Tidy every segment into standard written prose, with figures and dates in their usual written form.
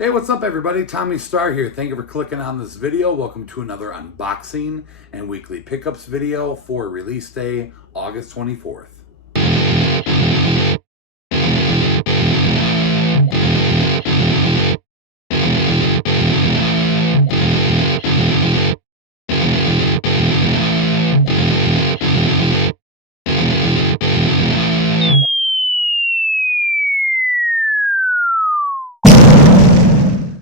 Hey, what's up everybody? Tommy Star here. Thank you for clicking on this video. Welcome to another unboxing and weekly pickups video for release day, August 24th.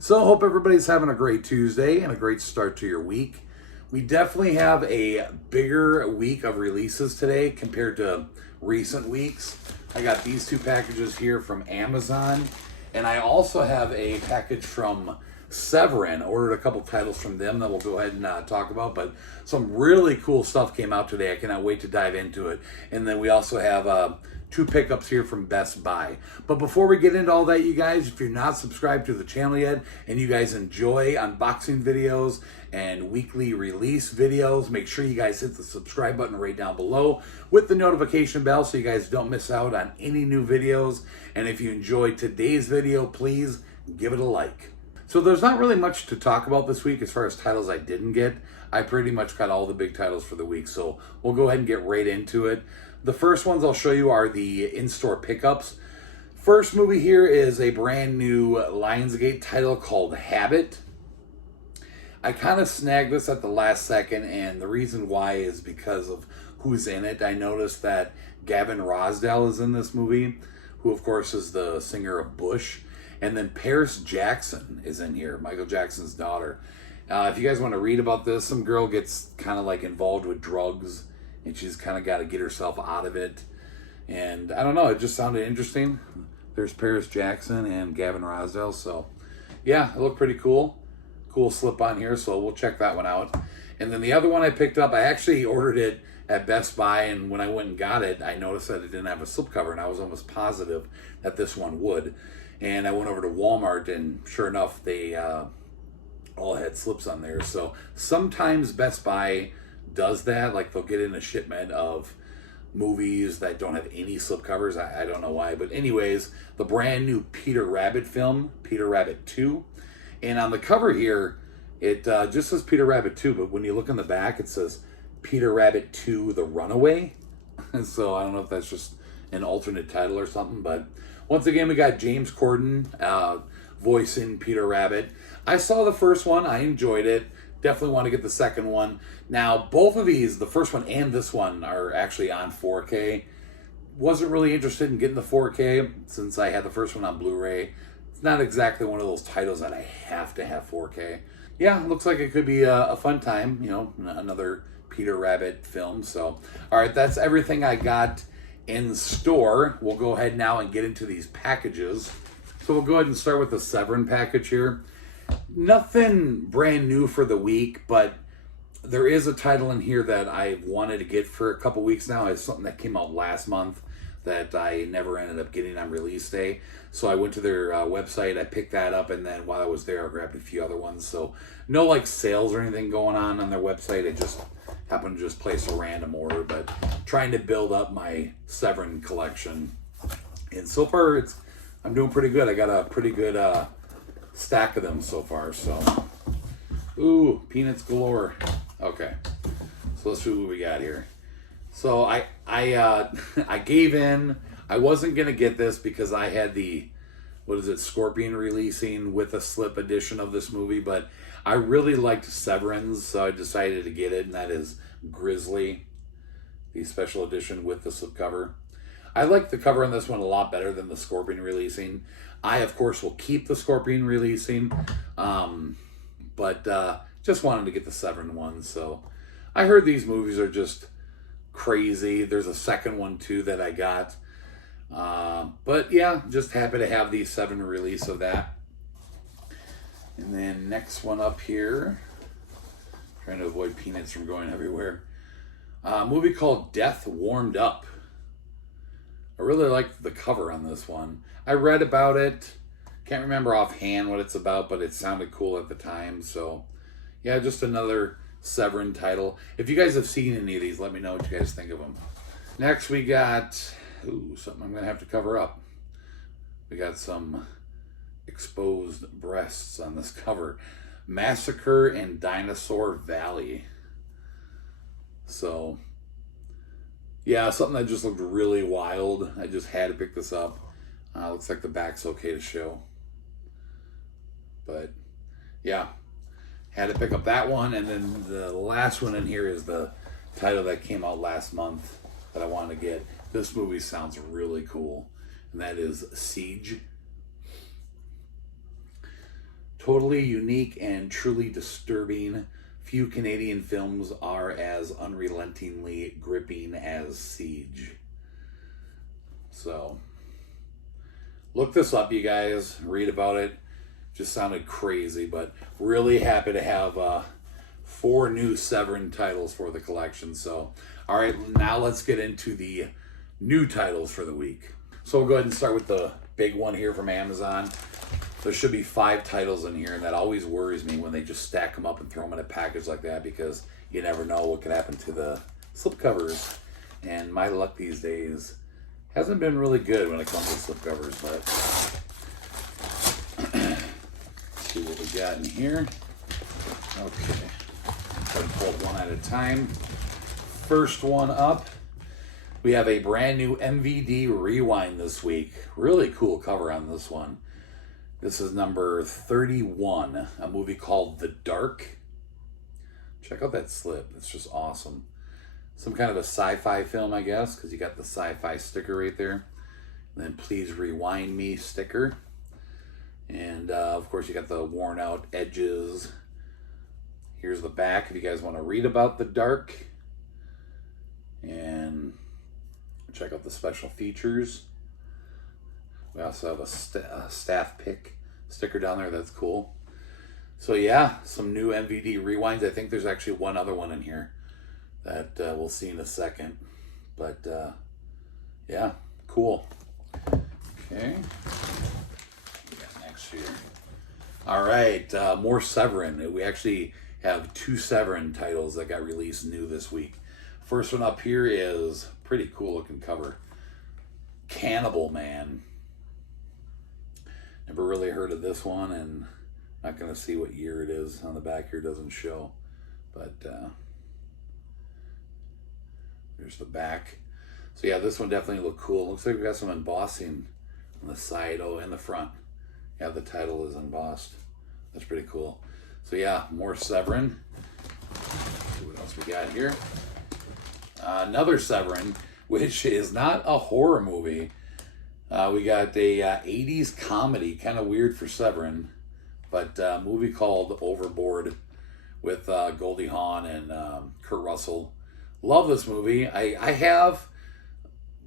So hope everybody's having a great Tuesday and a great start to your week. We definitely have a bigger week of releases today compared to recent weeks. I got these two packages here from Amazon, and I also have a package from Severin. Ordered a couple titles from them that we'll go ahead and talk about, but some really cool stuff came out today. I cannot wait to dive into it. And then we also have two pickups here from Best Buy. But before we get into all that, you guys, if you're not subscribed to the channel yet and you guys enjoy unboxing videos and weekly release videos, make sure you guys hit the subscribe button right down below with the notification bell so you guys don't miss out on any new videos. And if you enjoyed today's video, please give it a like. So there's not really much to talk about this week as far as titles I didn't get. I pretty much got all the big titles for the week, so we'll go ahead and get right into it. The first ones I'll show you are the in-store pickups. First movie here is a brand new Lionsgate title called Habit. I kind of snagged this at the last second, and the reason why is because of who's in it. I noticed that Gavin Rossdale is in this movie, who of course is the singer of Bush. And then Paris Jackson is in here, Michael Jackson's daughter. If you guys want to read about this, some girl gets kind of like involved with drugs, and she's kind of got to get herself out of it. And I don't know, it just sounded interesting. There's Paris Jackson and Gavin Rossdale, so yeah, it looked pretty cool. Cool slip on here, so we'll check that one out. And then the other one I picked up, I actually ordered it at Best Buy, and when I went and got it, I noticed that it didn't have a slipcover, and I was almost positive that this one would. And I went over to Walmart, and sure enough, they all had slips on there. So sometimes Best Buy does that, like they'll get in a shipment of movies that don't have any slipcovers. I don't know why, but anyways, the brand new Peter Rabbit film, Peter Rabbit 2. And on the cover here, it just says Peter Rabbit 2, but when you look in the back, it says Peter Rabbit 2 The Runaway. And so I don't know if that's just an alternate title or something, but once again, we got James Corden voicing Peter Rabbit. I saw the first one. I enjoyed it. Definitely want to get the second one. Now, both of these, the first one and this one, are actually on 4K. Wasn't really interested in getting the 4K since I had the first one on Blu Ray. It's not exactly one of those titles that I have to have 4K. Yeah, looks like it could be a fun time. You know, another Peter Rabbit film. So, all right, that's everything I got in store. We'll go ahead now and get into these packages. So we'll go ahead and start with the Severin package here. Nothing brand new for the week, but there is a title in here that I've wanted to get for a couple weeks now. It's something that came out last month that I never ended up getting on release day. So I went to their website, I picked that up, and then while I was there, I grabbed a few other ones. So no like sales or anything going on their website. I just happened to just place a random order, but trying to build up my Severin collection. And so far, I'm doing pretty good. I got a pretty good stack of them so far. So, ooh, peanuts galore. Okay, so let's see what we got here. So I gave in. I wasn't gonna get this because I had the, what is it, Scorpion releasing with a slip edition of this movie, but I really liked Severin's, so I decided to get it, and that is Grizzly, the special edition with the slipcover. I like the cover on this one a lot better than the Scorpion releasing. I, of course, will keep the Scorpion releasing, but just wanted to get the Severin one. So I heard these movies are just crazy. There's a second one, too, that I got. But, yeah, just happy to have the Severin release of that. And then next one up here, trying to avoid peanuts from going everywhere. A movie called Death Warmed Up. I really liked the cover on this one. I read about it. Can't remember offhand what it's about, but it sounded cool at the time. So, yeah, just another Severin title. If you guys have seen any of these, let me know what you guys think of them. Next, we got something I'm going to have to cover up. We got some exposed breasts on this cover. Massacre in Dinosaur Valley. So, yeah, something that just looked really wild. I just had to pick this up. Looks like the back's okay to show. But, yeah, had to pick up that one. And then the last one in here is the title that came out last month that I wanted to get. This movie sounds really cool, and that is Siege. Totally unique and truly disturbing. Few Canadian films are as unrelentingly gripping as Siege. So, look this up, you guys. Read about it. Just sounded crazy, but really happy to have 4 new Severin titles for the collection. So, all right, now let's get into the new titles for the week. So we'll go ahead and start with the big one here from Amazon. There should be 5 titles in here, and that always worries me when they just stack them up and throw them in a package like that, because you never know what could happen to the slipcovers. And my luck these days hasn't been really good when it comes to slipcovers, but let's see what we got in here. Okay, try to pull it one at a time. First one up, we have a brand new MVD Rewind this week. Really cool cover on this one. This is number 31, a movie called The Dark. Check out that slip. It's just awesome. Some kind of a sci-fi film, I guess, because you got the sci-fi sticker right there. And then Please Rewind Me sticker. And, of course, you got the worn out edges. Here's the back if you guys want to read about The Dark. And check out the special features. We also have a staff pick sticker down there. That's cool. So yeah, some new MVD rewinds. I think there's actually one other one in here that we'll see in a second. But yeah, cool. Okay. What we got next here? All right, more Severin. We actually have 2 Severin titles that got released new this week. First one up here is pretty cool looking cover. Cannibal Man. Never really heard of this one, and not going to see what year it is. On the back here doesn't show, but there's the back. So yeah, this one definitely looked cool. Looks like we got some embossing on the side, and the front. Yeah, the title is embossed. That's pretty cool. So yeah, more Severin. Let's see what else we got here. Another Severin, which is not a horror movie. We got a 80s comedy, kind of weird for Severin, but a movie called Overboard with Goldie Hawn and Kurt Russell. Love this movie. I have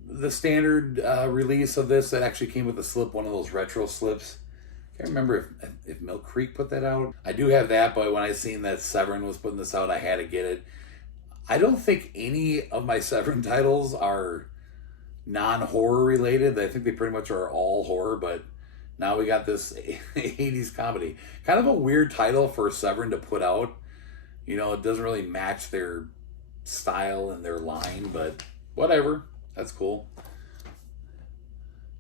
the standard release of this that actually came with a slip, one of those retro slips. Can't remember if Milk Creek put that out. I do have that, but when I seen that Severin was putting this out, I had to get it. I don't think any of my Severin titles are non-horror related. I think they pretty much are all horror, but now we got this 80s comedy. Kind of a weird title for Severin to put out. You know, it doesn't really match their style and their line, but whatever. That's cool.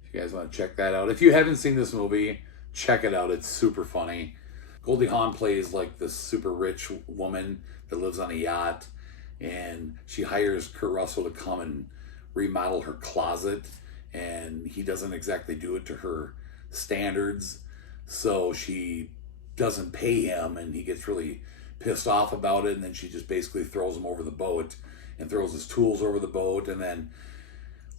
If you guys want to check that out. If you haven't seen this movie, check it out. It's super funny. Goldie Hawn plays like this super rich woman that lives on a yacht, and she hires Kurt Russell to come and remodel her closet, and he doesn't exactly do it to her standards, so she doesn't pay him, and he gets really pissed off about it, and then she just basically throws him over the boat and throws his tools over the boat, and then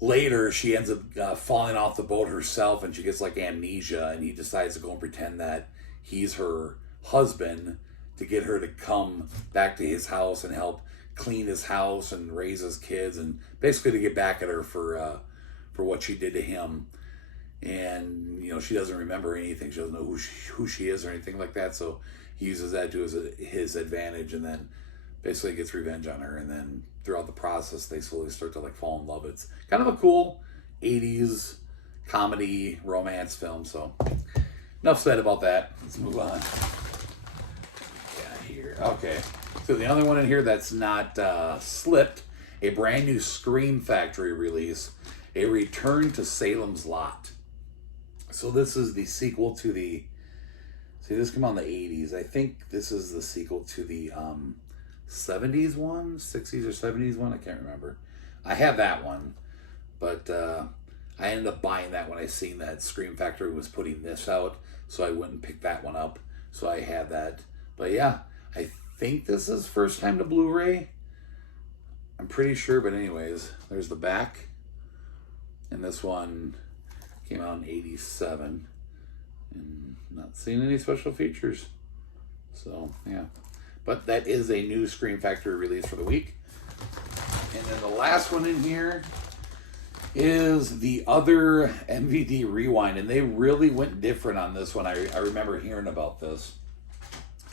later she ends up falling off the boat herself, and she gets like amnesia, and he decides to go and pretend that he's her husband to get her to come back to his house and help clean his house and raise his kids, and basically to get back at her for what she did to him. And you know, she doesn't remember anything. She doesn't know who she is or anything like that. So he uses that to his advantage, and then basically gets revenge on her. And then throughout the process, they slowly start to like fall in love. It's kind of a cool 80s comedy romance film. So enough said about that. Let's move on. Yeah, here. Okay. So the other one in here that's not slipped, a brand new Scream Factory release, A Return to Salem's Lot. So this is the sequel to the, see, this came out in the 80s. I think this is the sequel to the 70s one, 60s or 70s one. I can't remember. I have that one, but I ended up buying that when I seen that Scream Factory was putting this out, so I went and picked that one up. So I had that. But yeah, I think this is first time to Blu Ray. I'm pretty sure, but anyways, there's the back. And this one came out in 87. And not seeing any special features. So, yeah. But that is a new Scream Factory release for the week. And then the last one in here is the other MVD Rewind. And they really went different on this one. I remember hearing about this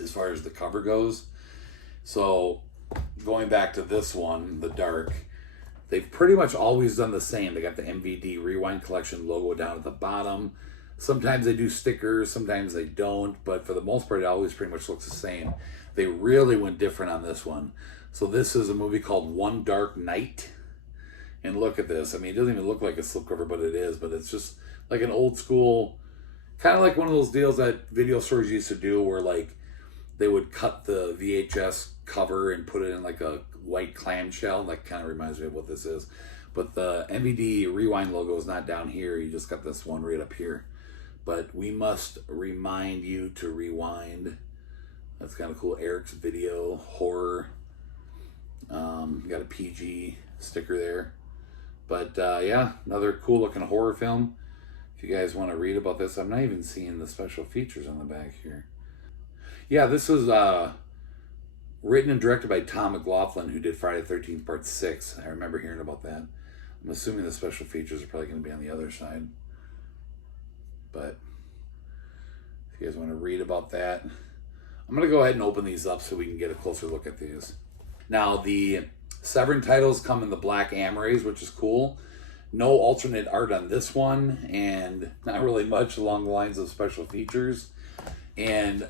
as far as the cover goes. So, going back to this one, the dark, they've pretty much always done the same. They got the MVD Rewind Collection logo down at the bottom. Sometimes they do stickers, sometimes they don't, but for the most part, it always pretty much looks the same. They really went different on this one. So this is a movie called One Dark Night. And look at this. I mean, it doesn't even look like a slipcover, but it is. But it's just like an old school, kind of like one of those deals that video stores used to do where like they would cut the VHS cover and put it in like a white clamshell. That kind of reminds me of what this is. But the MVD Rewind logo is not down here. You just got this one right up here. But we must remind you to rewind. That's kind of cool. Eric's Video Horror. Got a PG sticker there. But yeah, another cool looking horror film. If you guys want to read about this, I'm not even seeing the special features on the back here. Yeah, this was written and directed by Tom McLaughlin, who did Friday the 13th Part 6. I remember hearing about that. I'm assuming the special features are probably going to be on the other side. But if you guys want to read about that, I'm going to go ahead and open these up so we can get a closer look at these. Now, the Severin titles come in the black Amrays, which is cool. No alternate art on this one, and not really much along the lines of special features. And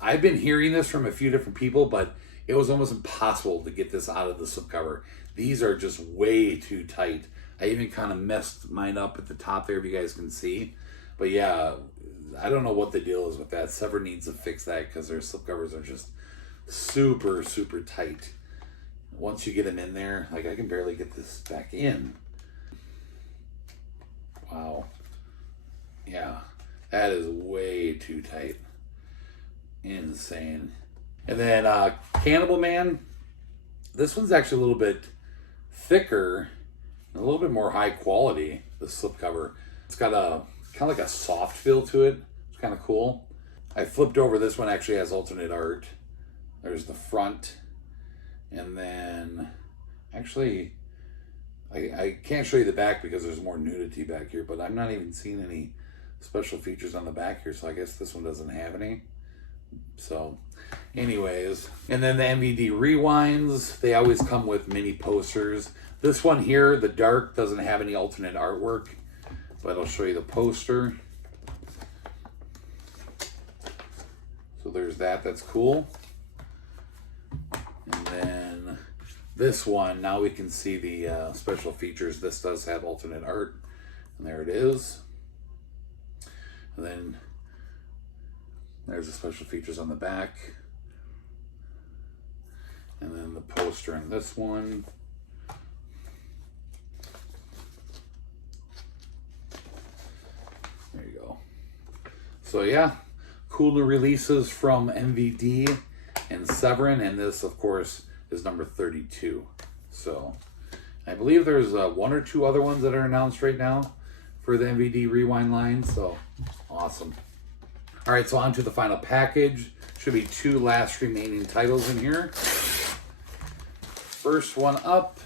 I've been hearing this from a few different people, but it was almost impossible to get this out of the slipcover. These are just way too tight. I even kind of messed mine up at the top there, if you guys can see. But yeah, I don't know what the deal is with that. Severin needs to fix that because their slipcovers are just super, super tight. Once you get them in there, like I can barely get this back in. Wow. Yeah, that is way too tight. Insane. And then Cannibal Man. This one's actually a little bit thicker, a little bit more high quality, the slipcover. It's got a kind of like a soft feel to it. It's kind of cool. I flipped over. This one actually has alternate art. There's the front. And then, actually, I can't show you the back because there's more nudity back here, but I'm not even seeing any special features on the back here, so I guess this one doesn't have any. So, anyways, and then the MVD Rewinds, they always come with mini posters. This one here, the dark, doesn't have any alternate artwork, but I'll show you the poster. So there's that, that's cool. And then this one, now we can see the special features. This does have alternate art, and there it is. And then there's the special features on the back. And then the poster in this one. There you go. So yeah, cool new releases from MVD and Severin, and this, of course, is number 32. So I believe there's one or two other ones that are announced right now for the MVD Rewind line. So awesome. All right, so on to the final package. Should be two last remaining titles in here. First one up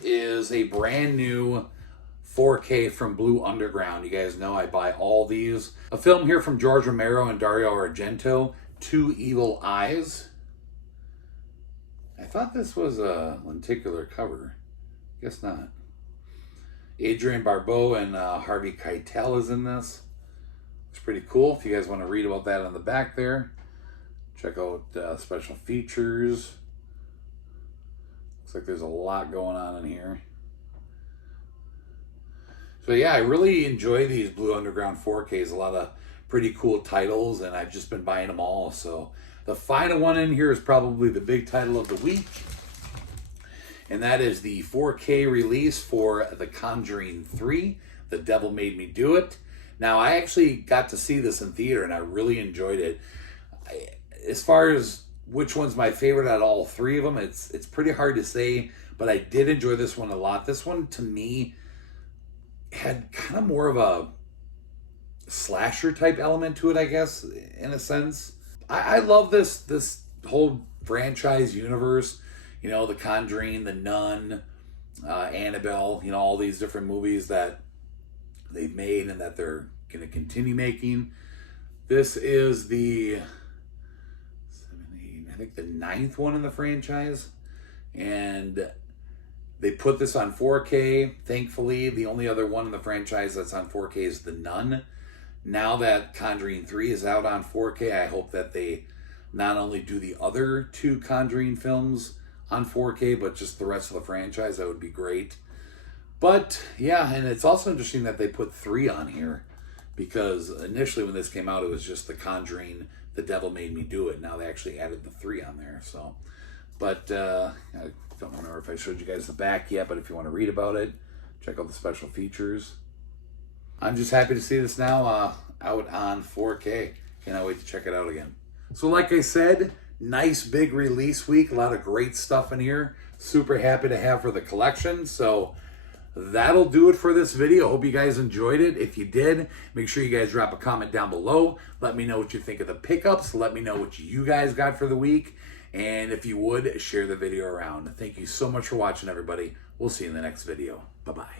is a brand new 4K from Blue Underground. You guys know I buy all these. A film here from George Romero and Dario Argento, Two Evil Eyes. I thought this was a lenticular cover. Guess not. Adrienne Barbeau and Harvey Keitel is in this. It's pretty cool. If you guys want to read about that on the back there, check out special features. Looks like there's a lot going on in here. So But yeah, I really enjoy these Blue Underground 4Ks. A lot of pretty cool titles, and I've just been buying them all. So the final one in here is probably the big title of the week, and that is the 4K release for The Conjuring 3, The Devil Made Me Do It. Now, I actually got to see this in theater, and I really enjoyed it. As far as which one's my favorite out of all three of them, it's pretty hard to say, but I did enjoy this one a lot. This one, to me, had kind of more of a slasher type element to it, I guess, in a sense. I love this whole franchise universe. You know, The Conjuring, The Nun, Annabelle, you know, all these different movies that they've made and that they're going to continue making. This is I think the 9th one in the franchise. And they put this on 4K. Thankfully, the only other one in the franchise that's on 4K is The Nun. Now that Conjuring 3 is out on 4K, I hope that they not only do the other 2 Conjuring films on 4K, but just the rest of the franchise. That would be great. But yeah, and it's also interesting that they put 3 on here, because initially when this came out, it was just The Conjuring, The Devil Made Me Do It. Now they actually added the 3 on there. So, but I don't remember if I showed you guys the back yet, but if you want to read about it, check out the special features. I'm just happy to see this now out on 4K. Cannot wait to check it out again. So like I said, nice big release week. A lot of great stuff in here. Super happy to have for the collection. So that'll do it for this video. Hope you guys enjoyed it. If you did, make sure you guys drop a comment down below. Let me know what you think of the pickups. Let me know what you guys got for the week. And if you would, share the video around. Thank you so much for watching, everybody. We'll see you in the next video. Bye-bye.